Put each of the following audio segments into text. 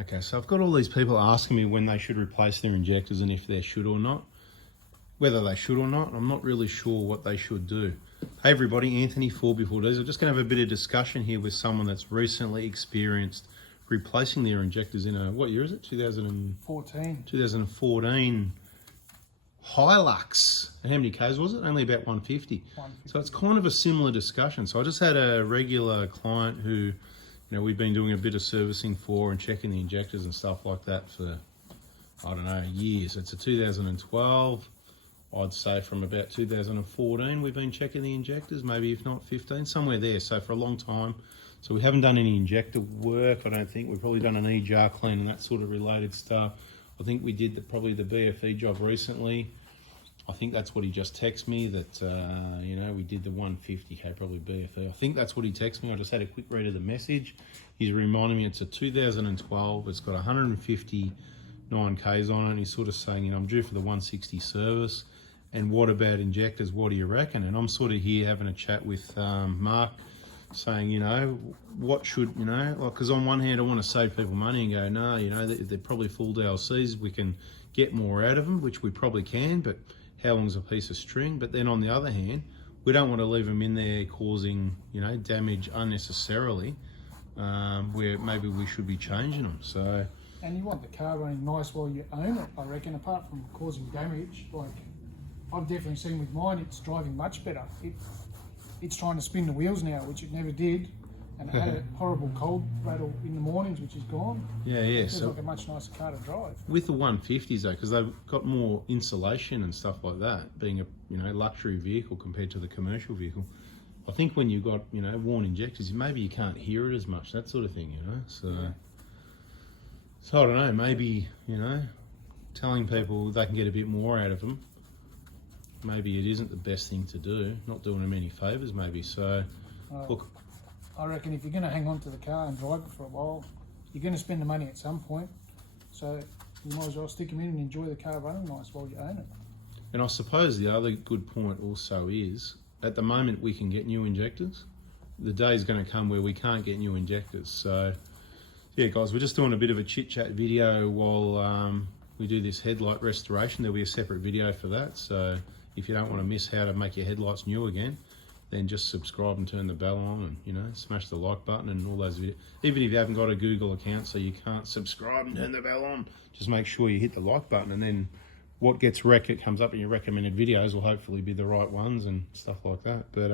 Okay, so I've got all these people asking me when they should replace their injectors and if they should or not. Whether they should or not, I'm not really sure what they should do. Hey everybody, Anthony 4B4Ds. I'm just going to have a bit of discussion here with someone that's recently experienced replacing their injectors in a, what year is it? 2014 Hilux. And how many Ks was it? Only about 150. So it's kind of a similar discussion. So I just had a regular client who, we've been doing a bit of servicing for and checking the injectors and stuff like that for, I don't know, years. It's a 2012. I'd say from about 2014 we've been checking the injectors, maybe if not 15, somewhere there. So for a long time. So we haven't done any injector work, I don't think. We've probably done an EJAR clean and that sort of related stuff. I think we did probably the BFE job recently. I think that's what he just texted me, that, we did the 150K, probably BFE. I think that's what he texted me. I just had a quick read of the message. He's reminding me it's a 2012. It's got 159 Ks on it. And he's sort of saying, I'm due for the 160 service. And what about injectors? What do you reckon? And I'm sort of here having a chat with Mark, saying, what should, because on one hand I want to save people money and go, no, they're probably full DLCs. We can get more out of them, which we probably can, but how long's a piece of string? But then on the other hand, we don't want to leave them in there causing, damage unnecessarily, where maybe we should be changing them. So. And you want the car running nice while you own it, I reckon, apart from causing damage. Like, I've definitely seen with mine, it's driving much better. It's trying to spin the wheels now, which it never did, and it had a horrible cold rattle in the mornings, which is gone. Yeah. It feels like a much nicer car to drive. With the 150s though, because they've got more insulation and stuff like that, being a luxury vehicle compared to the commercial vehicle. I think when you've got worn injectors, maybe you can't hear it as much, that sort of thing, So, yeah. So I don't know. Maybe telling people they can get a bit more out of them. Maybe it isn't the best thing to do, not doing them any favours maybe. So, look. I reckon if you're going to hang on to the car and drive it for a while, you're going to spend the money at some point. So you might as well stick them in and enjoy the car running nice while you own it. And I suppose the other good point also is, at the moment we can get new injectors. The day's going to come where we can't get new injectors. So, yeah guys, we're just doing a bit of a chit-chat video while we do this headlight restoration. There'll be a separate video for that. So if you don't want to miss how to make your headlights new again, then just subscribe and turn the bell on and, smash the like button and all those videos. Even if you haven't got a Google account so you can't subscribe and turn the bell on, just make sure you hit the like button, and then what gets comes up in your recommended videos will hopefully be the right ones and stuff like that. But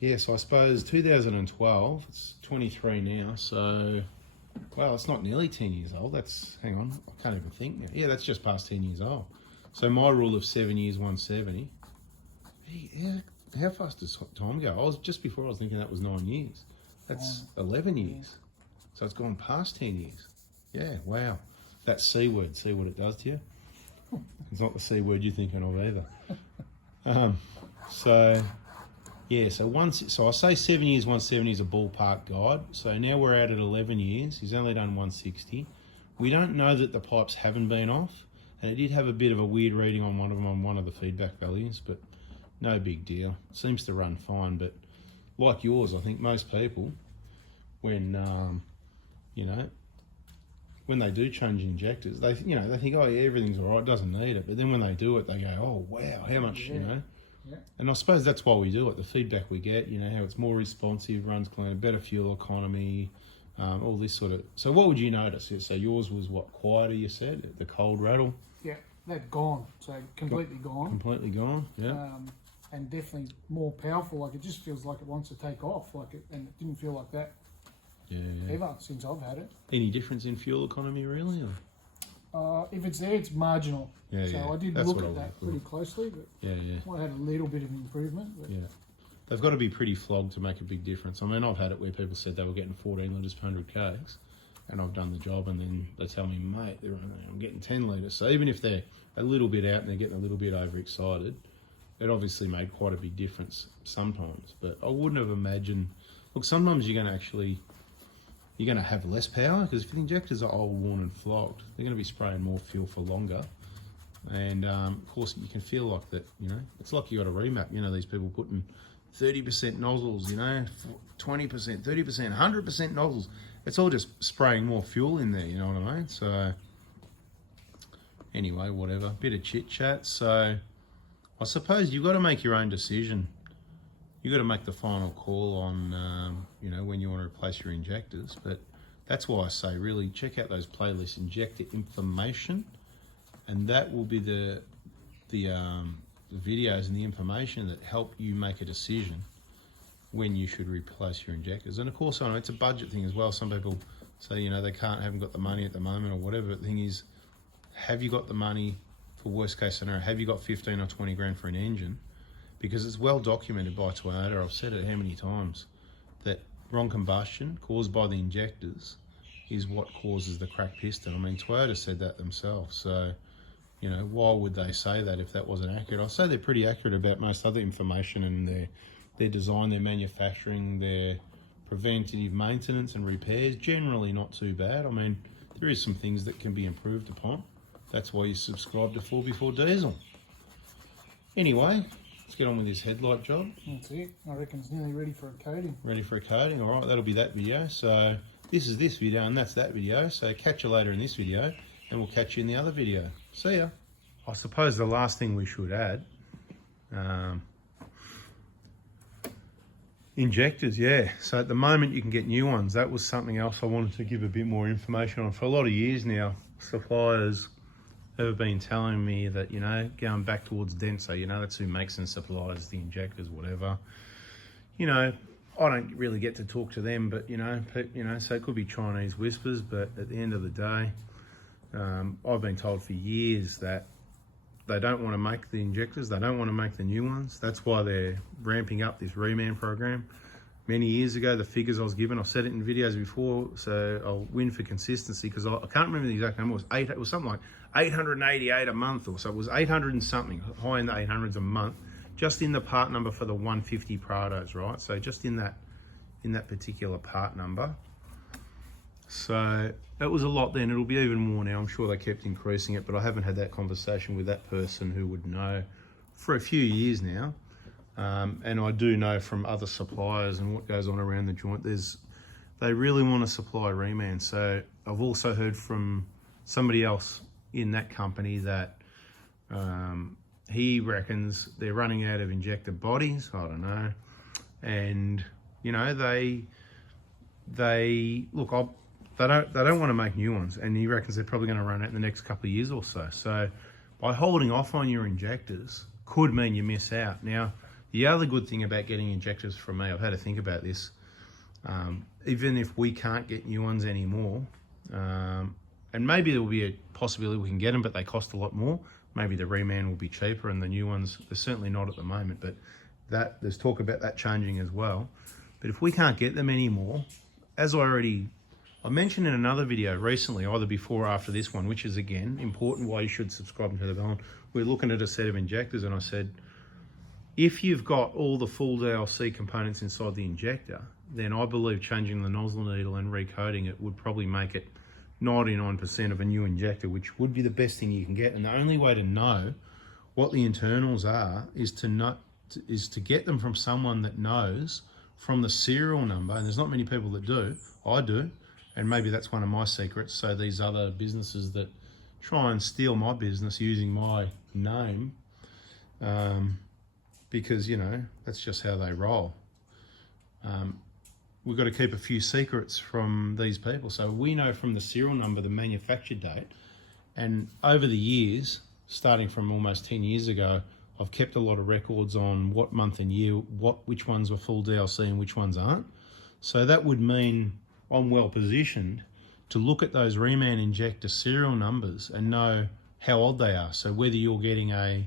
yeah, so I suppose 2012, it's 23 now, so, well, it's not nearly 10 years old. That's, hang on, I can't even think now. Yeah, that's just past 10 years old. So my rule of 7 years, 170. Yeah, how fast does time go? Just before I was thinking that was 9 years. That's 11 years. So it's gone past 10 years. Yeah, wow. That C word, see what it does to you? It's not the C word you're thinking of either. So yeah, so I say 7 years, 170 is a ballpark guide. So now we're out at 11 years. He's only done 160. We don't know that the pipes haven't been off. And it did have a bit of a weird reading on one of them on one of the feedback values, but no big deal. It seems to run fine, but like yours, I think most people, when when they do change injectors, they think, oh yeah, everything's all right, doesn't need it. But then when they do it, they go, oh wow, how much, Yeah. And I suppose that's why we do it. The feedback we get, how it's more responsive, runs cleaner, better fuel economy, all this sort of. So what would you notice? So yours was what, quieter, you said, the cold rattle? Yeah, they're gone. So completely gone. Completely gone. Yeah. And definitely more powerful. Like, it just feels like it wants to take off. And it didn't feel like that. Yeah. Ever since I've had it. Any difference in fuel economy, really? Or? If it's there, it's marginal. Yeah. So I did look at that pretty closely, but might have had a little bit of improvement. But yeah. They've got to be pretty flogged to make a big difference. I mean, I've had it where people said they were getting 14 litres per 100 Ks, and I've done the job, and then they tell me, mate, I'm getting 10 litres. So even if they're a little bit out and they're getting a little bit overexcited, it obviously made quite a big difference sometimes. But I wouldn't have imagined. Look, sometimes you're going to have less power, because if the injectors are old, worn, and flogged, they're going to be spraying more fuel for longer. And of course, you can feel like that. It's like you got a remap. These people putting 30% nozzles, 20%, 30%, 100% nozzles, it's all just spraying more fuel in there, you know what I mean? So anyway, whatever, bit of chit chat. So I suppose you've got to make your own decision. You've got to make the final call on, you know, when you want to replace your injectors. But that's why I say really check out those playlists, injector information, and that will be the videos and the information that help you make a decision when you should replace your injectors. And of course, I know it's a budget thing as well. Some people say, you know, they haven't got the money at the moment or whatever. The thing is, have you got the money for worst case scenario? Have you got 15 or 20 grand for an engine? Because it's well documented by Toyota, I've said it how many times, that wrong combustion caused by the injectors is what causes the cracked piston. I mean, Toyota said that themselves. So, you know, why would they say that if that wasn't accurate? I'll say they're pretty accurate about most other information and their design, their manufacturing, their preventative maintenance and repairs, generally not too bad. I mean, there is some things that can be improved upon. That's why you subscribe to 4x4 Diesel. Anyway, let's get on with this headlight job. That's it. I reckon it's nearly ready for a coating. Ready for a coating? All right, that'll be that video. So this is this video and that's that video. So catch you later in this video and we'll catch you in the other video. See ya. I suppose the last thing we should add, injectors, yeah. So at the moment you can get new ones. That was something else I wanted to give a bit more information on. For a lot of years now, suppliers have been telling me that, you know, going back towards Denso, you know, that's who makes and supplies the injectors, whatever. You know, I don't really get to talk to them, but, you know, so it could be Chinese whispers, but at the end of the day, I've been told for years that they don't want to make the injectors, they don't want to make the new ones. That's why they're ramping up this reman program. Many years ago, the figures I was given, I've said it in videos before, so I'll win for consistency because I can't remember the exact number. It was something like 888 a month or so. It was 800 and something, high in the 800s a month, just in the part number for the 150 Prados, right? So just in that particular part number. So that was a lot then. It'll be even more now. I'm sure they kept increasing it, but I haven't had that conversation with that person who would know for a few years now. And I do know from other suppliers and what goes on around the joint, they really want to supply reman. So I've also heard from somebody else in that company that he reckons they're running out of injector bodies. I don't know. And, you know, they don't want to make new ones, and he reckons they're probably going to run out in the next couple of years or so. So by holding off on your injectors could mean you miss out. Now, the other good thing about getting injectors from me, I've had to think about this, even if we can't get new ones anymore, and maybe there will be a possibility we can get them, but they cost a lot more. Maybe the reman will be cheaper and the new ones, they're certainly not at the moment, but there's talk about that changing as well. But if we can't get them anymore, as I mentioned in another video recently, either before or after this one, which is again important why you should subscribe to the bell. We're looking at a set of injectors, and I said, if you've got all the full DLC components inside the injector, then I believe changing the nozzle needle and recoating it would probably make it 99% of a new injector, which would be the best thing you can get. And the only way to know what the internals are is to get them from someone that knows from the serial number. And there's not many people that do. I do. And maybe that's one of my secrets. So these other businesses that try and steal my business using my name, because, you know, that's just how they roll. We've got to keep a few secrets from these people. So we know from the serial number, the manufacture date. And over the years, starting from almost 10 years ago, I've kept a lot of records on what month and year, which ones were full DLC and which ones aren't. So that would mean I'm well positioned to look at those reman injector serial numbers and know how old they are. So whether you're getting a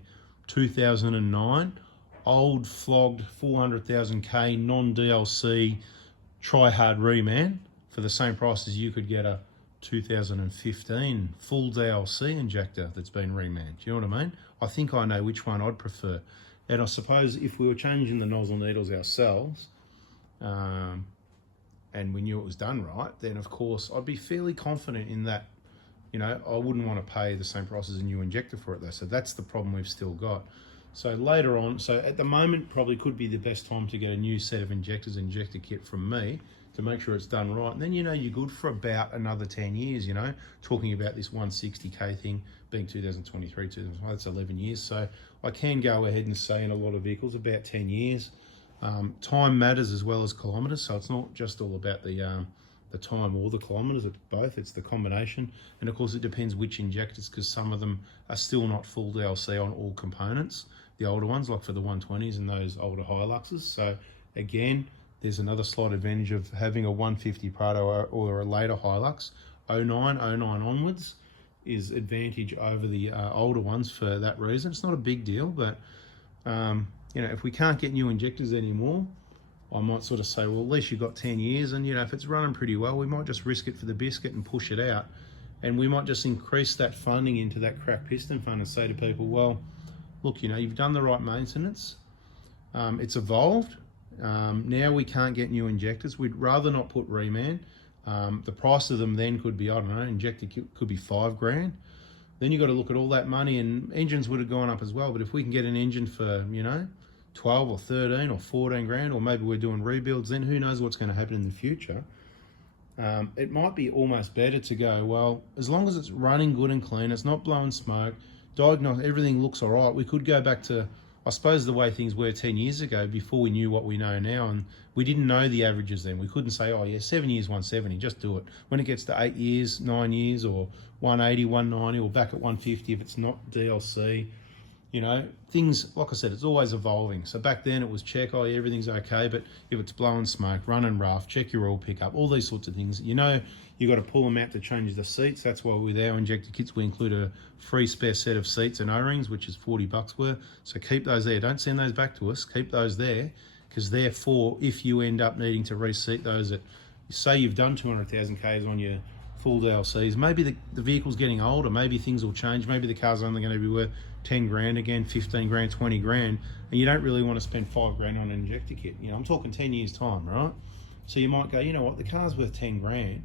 2009 old flogged 400,000K non-DLC try-hard reman for the same price as you could get a 2015 full DLC injector that's been remanned. Do you know what I mean? I think I know which one I'd prefer. And I suppose if we were changing the nozzle needles ourselves, and we knew it was done right, then of course I'd be fairly confident in that. You know, I wouldn't want to pay the same price as a new injector for it though. So that's the problem we've still got. So later on, so at the moment probably could be the best time to get a new set of injectors, injector kit from me, to make sure it's done right. And then, you know, you're good for about another 10 years, you know, talking about this 160K thing being 2023, that's 11 years. So I can go ahead and say in a lot of vehicles about 10 years. Time matters as well as kilometres, so it's not just all about the time or the kilometres, it's both, it's the combination. And of course it depends which injectors, because some of them are still not full DLC on all components, the older ones, like for the 120s and those older Hiluxes. So again, there's another slight advantage of having a 150 Prado or a later Hilux. 09 onwards is advantage over the older ones for that reason. It's not a big deal, but you know, if we can't get new injectors anymore, I might sort of say, well, at least you've got 10 years, and, you know, if it's running pretty well, we might just risk it for the biscuit and push it out. And we might just increase that funding into that crack piston fund and say to people, well, look, you know, you've done the right maintenance. It's evolved. Now we can't get new injectors. We'd rather not put reman. The price of them then could be, I don't know, injector could be $5,000. Then you've got to look at all that money, and engines would have gone up as well. But if we can get an engine for, you know, 12 or 13 or 14 grand, or maybe we're doing rebuilds, then who knows what's going to happen in the future. It might be almost better to go, well, as long as it's running good and clean, it's not blowing smoke, diagnose, everything looks all right. We could go back to, I suppose, the way things were 10 years ago before we knew what we know now, and we didn't know the averages then. We couldn't say, oh yeah, 7 years, 170, just do it. When it gets to 8 years, 9 years, or 180, 190, or back at 150 if it's not DLC, you know, things, like I said, it's always evolving. So back then it was check, oh yeah, everything's okay, but if it's blowing smoke, running rough, check your oil pickup, all these sorts of things. You know, you got to pull them out to change the seats. That's why with our injector kits, we include a free spare set of seats and O-rings, which is $40 worth. So keep those there. Don't send those back to us. Keep those there, because they're for if you end up needing to reseat those at, say you've done 200,000 Ks on your full DLCs. Maybe the vehicle's getting older. Maybe things will change. Maybe the car's only going to be worth 10 grand again, 15 grand, 20 grand, and you don't really want to spend 5 grand on an injector kit. You know, I'm talking 10 years time, right? So you might go, you know what, the car's worth 10 grand.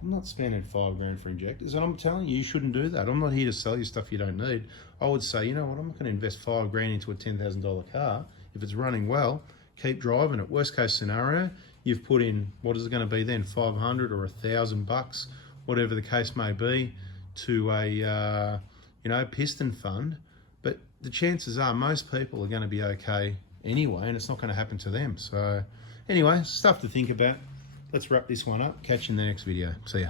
I'm not spending 5 grand for injectors, and I'm telling you, you shouldn't do that. I'm not here to sell you stuff you don't need. I would say, you know what, I'm not going to invest 5 grand into a $10,000 car. If it's running well, keep driving it. Worst case scenario, you've put in, what is it going to be then, 500 or $1,000, whatever the case may be, to a you know, piston fund. But the chances are most people are going to be okay anyway, and it's not going to happen to them. So anyway, stuff to think about. Let's wrap this one up. Catch you in the next video. See ya.